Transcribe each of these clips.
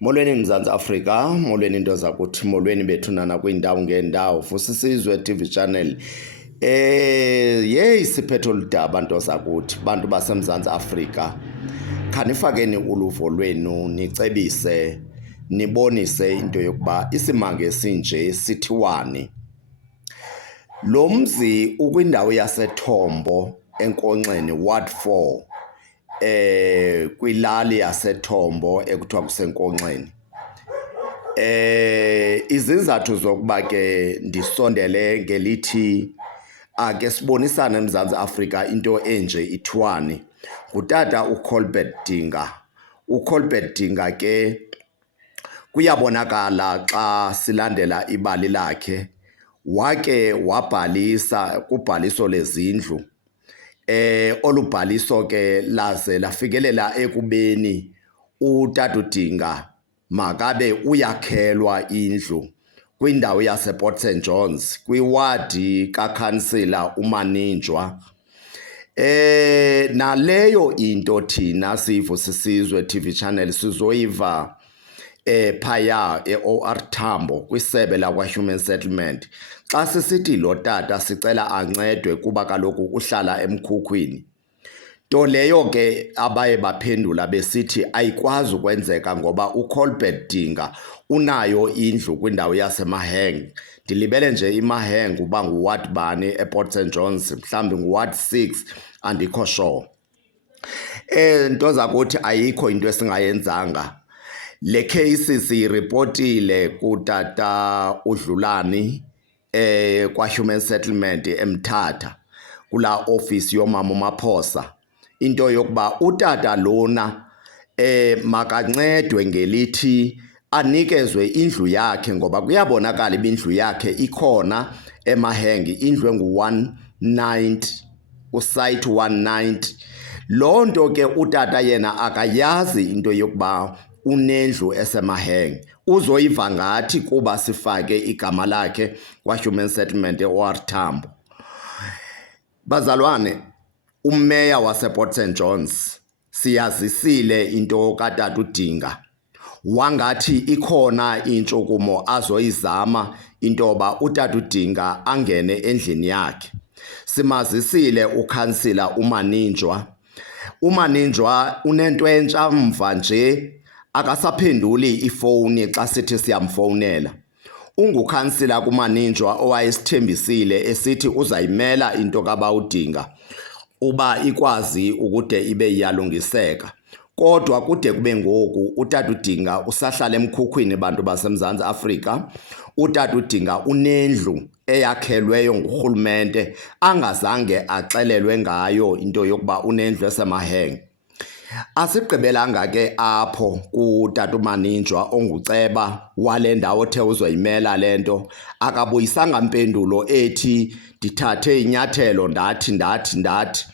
Molweni Mzantsi Afrika, molweni into zakuthi, molweni bethunana kwiindawo ngeendawo, Vusisizwe TV channel. Yeyi siphethe oludaba nto zakuthi, bantu baseMzantsi Afrika. Khanifakeni uluvo lwenu, nicebise, nibonise into yokuba isimanga esinje sithiwani. Lo mzi ukwindawo yaseThombo eNkonxeni, Ward 4. Kwilali yaseThombo ekuthiwa kuseNkonxeni. Izizathu zokuba ke ndisondele ngelithi ake sibonisane eMzantsi Afrika into enje ithiwani. Ngutata uColbert Dinga. uColbert Dinga ke kuyabonakala xa silandela ibali lakhe wake wabhalisa kubhaliso lezindlu. Olubhaliso ke laze lafikelela ekubeni utata uDinga makabe uyakhelwa indlu kwindawo yasePort St Johns kwiwadi kakhansila uManinjwa. Naleyo into thina siyiVusisizwe TV channel sizoyiva phaya eOR Tambo kwisebe lakwa-Human Settlement. Xa sisithi lo tata sicela ancedwe kuba kaloku uhlala emkhukwini. Nto leyo ke abaye baphendula besithi ayikwazi ukwenzeka ngoba uColbert Dinga unayo indlu kwindawo yaseMaheng. Ndilibele nje iMaheng uba nguward bani ePort St Johns, mhlawumbi nguward 6, andikho sure. Nto zakuthi ayikho into esingayenzanga. Le case siyiripotile kutata uDlulani kwa-Human Settlement eMthatha kula office yomama uMaphosa into yokuba utata lona makancedwe ngelithi anikezwe indlu yakhe ngoba kuyabonakala ibindlu yakhe ikhona eMaheng, indlu engu-190 usite 190. Loo nto ke utata yena akayazi into yokuba unendlu eseMaheng. Uzoyiva ngathi kuba sifake igama lakhe kwa-Human Settlement eOR Tambo. Bazalwane, umeya wasePort St Johns siyazisile into katata uDinga. Wangathi ikhona intshukumo azoyizama intoba utata uDinga angene endlini yakhe. Simazisile ukhansila uManinjwa. uManinjwa unento entsha mva nje akasaphenduli ifowuni xa sithi siyamfowunela. Ungukhansila kuManinjwa owayesithembisile esithi uzayimela into kaBawudinga uba ikwazi ukude ibe iyalungiseka. Kodwa kude kube ngoku utata uDinga usahlala emkhukwini bantu baseMzantsi Afrika. Utata uDinga unendlu eyakhelweyo ngurhulumente angazange axelelwe ngayo into yokuba unendlu eseMaheng. Asigqibelanga ke apho kutata uManinjwa onguceba wale ndawo othe uzoyimela le nto. Akabuyisanga mpendulo ethi ndithathe inyathelo ndathi.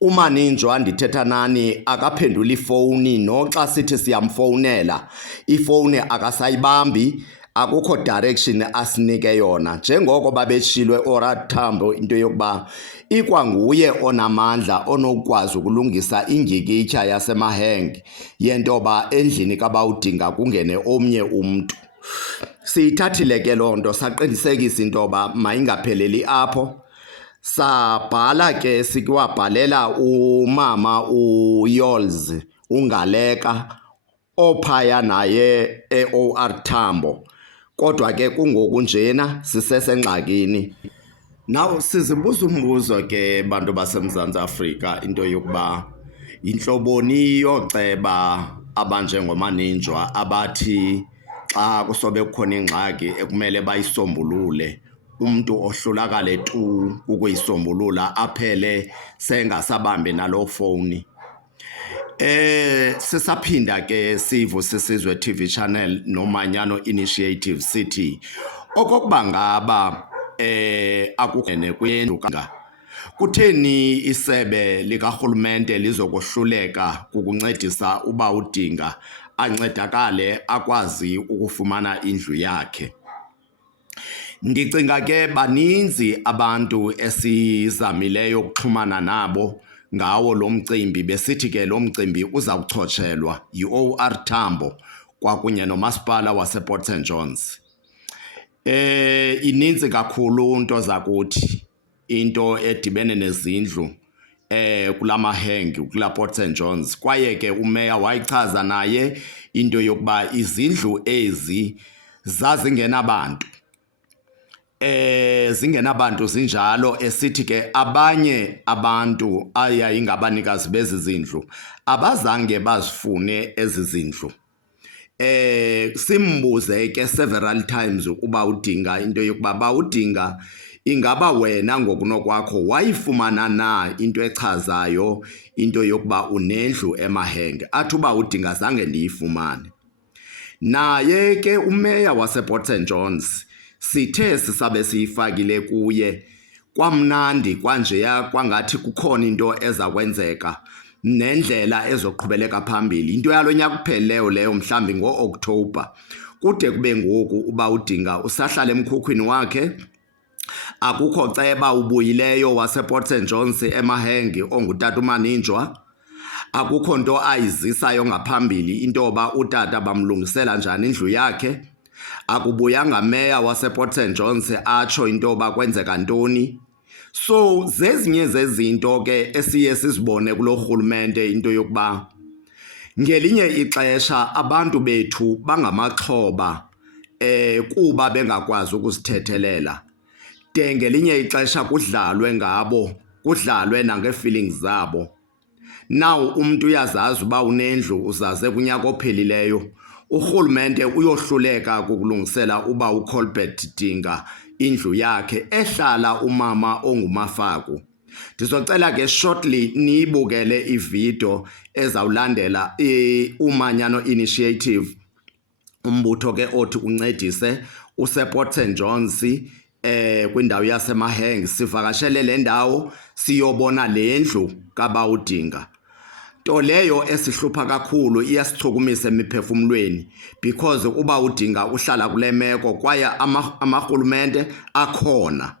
uManinjwa ndithetha nani akaphendula ifowuni noxa sithi siyamfowunela. Ifowuni akasayibambi, akukho direction asinike yona. Njengoko babetshilwe eOR Tambo into yokuba ikwanguye onamandla onokwazi ukulungisa ingikitya yaseMaheng yentoba endlini kaBawudinga kungene omnye umntu. Siyithathile ke loo nto saqinisekisa intoba mayingapheleli apho. Sabhala ke sikwabhalela umama uYols uNgaleka ophaya naye eOR Tambo. Kodwa ke kungoku njena sisesengxakini. Now sizibuza umbuzo ke bantu baseMzantsi Afrika into yokuba intloboni yoceba abanjengoManinjwa abathi xa kusobe kukhona ingxaki ekumele bayisombulule umntu ohlulakale tu ukuyisombulula aphele sengasabambi naloo fowuni. Sisaphinda ke siyiVusisizwe TV channel noManyano Initiative sithi okokuba ngaba akukhene kuyendluka kutheni isebe likarhulumente lizokohluleka kukuncedisa uBawudinga ancedakale akwazi ukufumana indlu yakhe. Ndicinga ke baninzi abantu esizamileyo ukuxhumana nabo ngawo lo mcimbi besithi ke lo mcimbi uza kuchotshelwa yiOR Tambo kwakunye nomasipala wasePort St Johns. Ininzi kakhulu into zakuthi into edibene nezindlu kulamaheng kula Port St Johns, kwaye ke umeya wayichaza naye into yokuba izindlu ezi zazingenabantu. Zingenabantu zinjalo, esithi ke abanye abantu ayayingabanikazi bezi zindlu abazange bazifune ezi zindlu. Simbuze ke several times ukuba udinga into yokuba bawudinga ingaba wena ngokunokwakho wayifumana na into echazayo into yokuba unendlu eMahenge. Athi uba udinga zange ndiyifumane. Naye ke umeya wasePort St Johns sithe sisabe siyifakile kuye kwamnandi kwanjeya kwangathi kukhona into eza kwenzeka nendlela ezoqhubeleka phambili. Into yalo nyaka kupheleyo leyo mhlambi ngo-October, kude kube ngoku uba udinga usahlala emkhukhwini wakhe. Akukho ceba ubuyileyo wasePort St Johns eMahenge ongutata uManinjwa. Akukho nto ayizisayo ngaphambili into yoba utata bamlungisela njani indlu yakhe. Akubuyanga meya wasePort St Johns atsho into yoba kwenzeka ntoni. So zezinye zezinto ke esiye sizibone kulo rhulumente into yokuba ngelinye ixesha abantu bethu bangamaxhoba kuba bengakwazi ukuzithethelela, de ngelinye ixesha kudlalwe ngabo, kudlalwe nange-feelings zabo. Now umuntu uyazazi uba unendlu uzaze kunyaka ophelileyo, urhulumente uyohluleka kukulungisela uba uColbert Dinga indlu yakhe ehlala umama onguMafaku. Ndizocela ke shortly niyibukele ividiyo ezawulandela uManyano Initiative, umbutho ke othi uncedise usePort St Johns kwindawo yaseMahenge. Sivakashele le ndawo siyobona le ndlu kaBawudinga, nto leyo esihlupha kakhulu, iyasichukumisa emiphefumlweni because uBawudinga uhlala kule meko kwaye amarhulumente akhona.